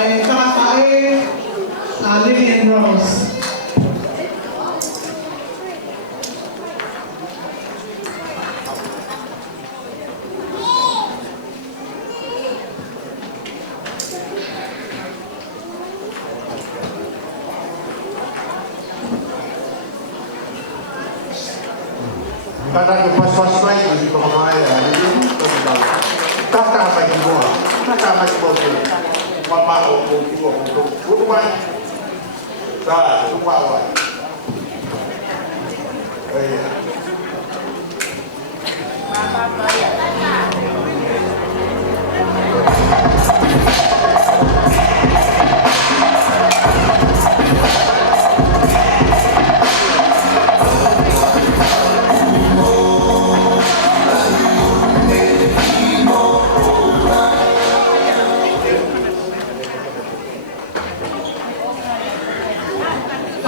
Kakae Lillian Rose. Kadang pas-pas baik di pemain ini kakak bagi gua, kakak bagi gua, mama untuk rumah, dah rumah awak. Iya. Mama bayar.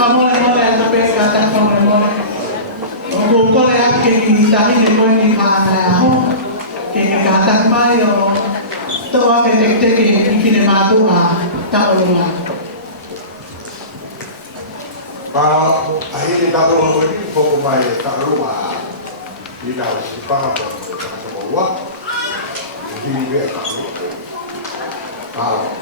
Mole tapi kata mole. Buko ya que tahi ni mo ni kana ho que kata mayo to a que te que kine matu a ta olunga. Kalau akhirnya kalau ini pemain tak rumah, tidak harus dipaham bahwa ini dia tak kalau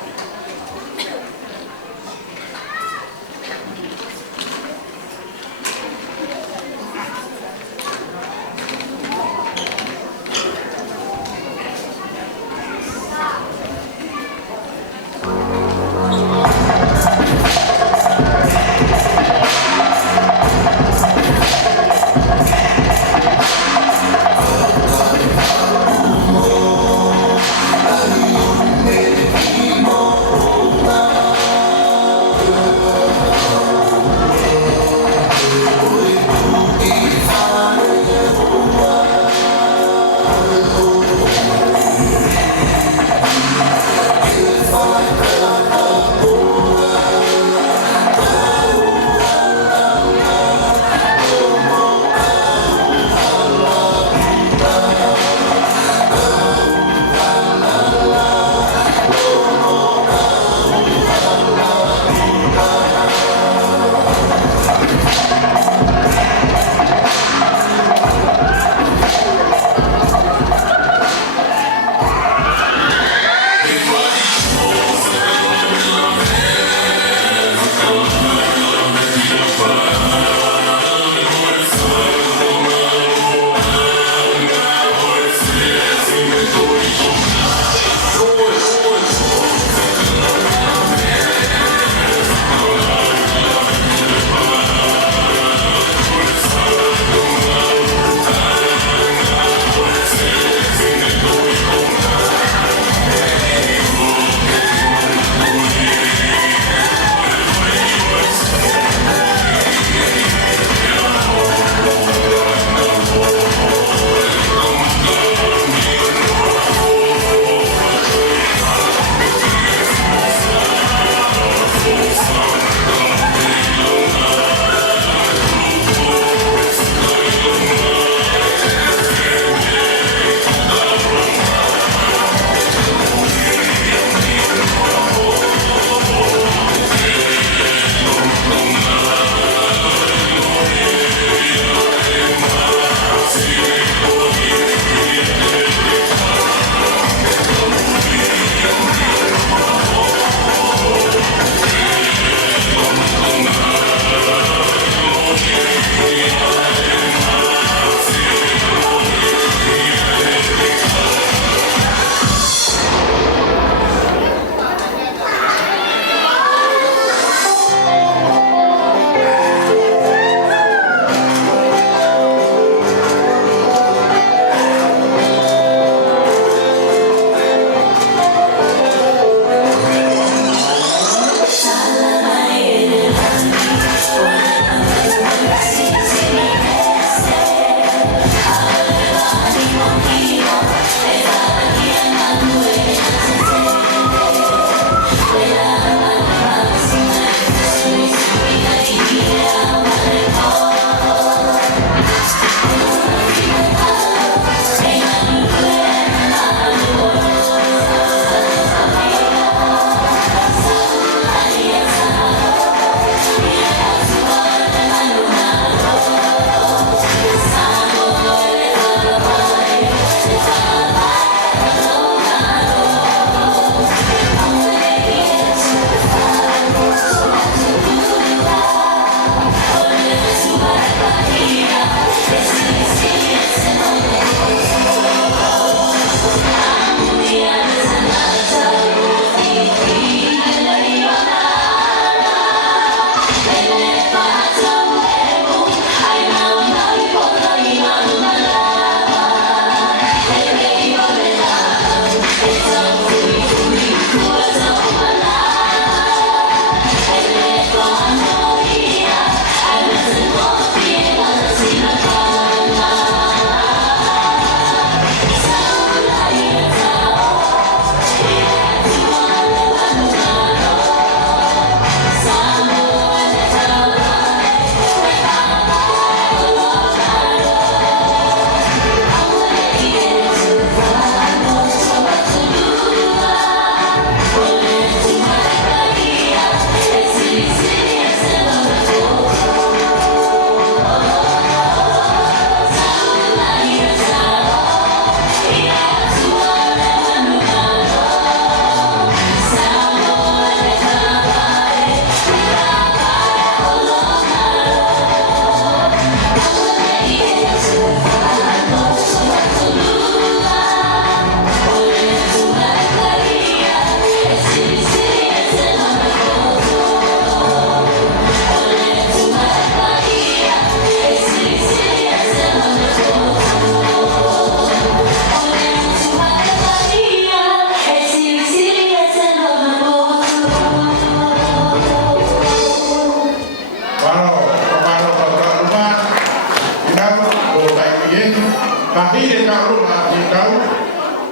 kahiri ka rumah ditau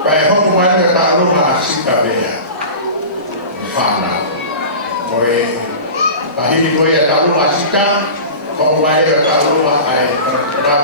kai hoku mai ka rumah sita bea fana oi kahiri ko ya ta rumah sita ko mai ka rumah ai ka